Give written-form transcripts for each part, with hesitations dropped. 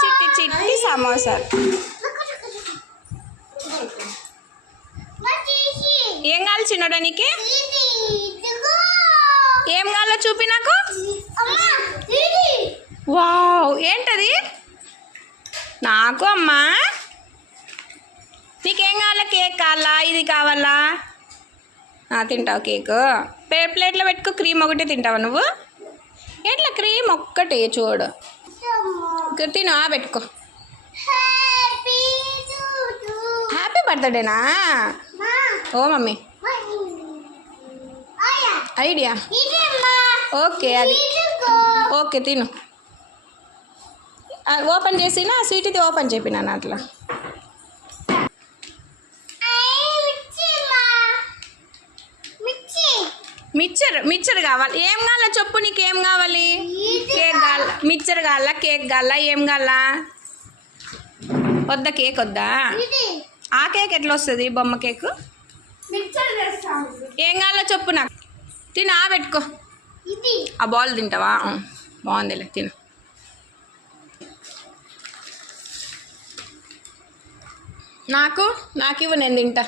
చిట్టి చిట్టి సమోసాలు. ఏం కావాలి చిన్నోడా నీకు? ఏం కావాలో చూపి నాకు. వావ్, ఏంటది? నాకు అమ్మా. నీకేం కావాలా? కేక్ కావాలా? ఇది కావాలా? తింటావు కేక్? ప్లేట్లో పెట్టుకో. క్రీమ్ ఒకటే తింటావా నువ్వు? ఎట్లా? క్రీమ్ ఒక్కటే చూడు. తిను. పెట్టుకో. హ్యాపీ బర్త్డేనా? ఓ మమ్మీ ఐడియా. ఓకే, అది ఓకే తిను. ఓపెన్ చేసినా స్వీట్ ఇది ఓపెన్ చెప్పినాను అట్లా. మిక్చర్ కావాలి. ఏం కావాలా చెప్పు? నీకేం కావాలి? కేక్ కావాలా? మిక్చర్ కావాలా? కేక్ కావాలా? ఏం కావాలా? వద్దా? కేక్ వద్దా? ఆ కేక్ ఎట్లా వస్తుంది? బొమ్మ కేకు. ఏం కావాలో చెప్పు నాకు. తిను. పెట్టుకో. ఆ బాల్ తింటావా? బాగుందిలే, తిను. నాకు ఇవ్వు, నేను తింటా.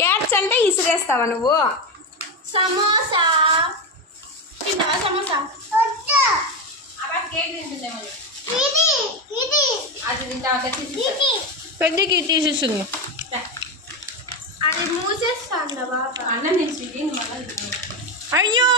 క్యాట్స్ అంటే ఇసిరేస్తావా నువ్వు? సమోసా తింటావా? సమోసా పెద్దకి తీసేస్తుంది. అది మూసేస్తాను బాబా. అయ్యో,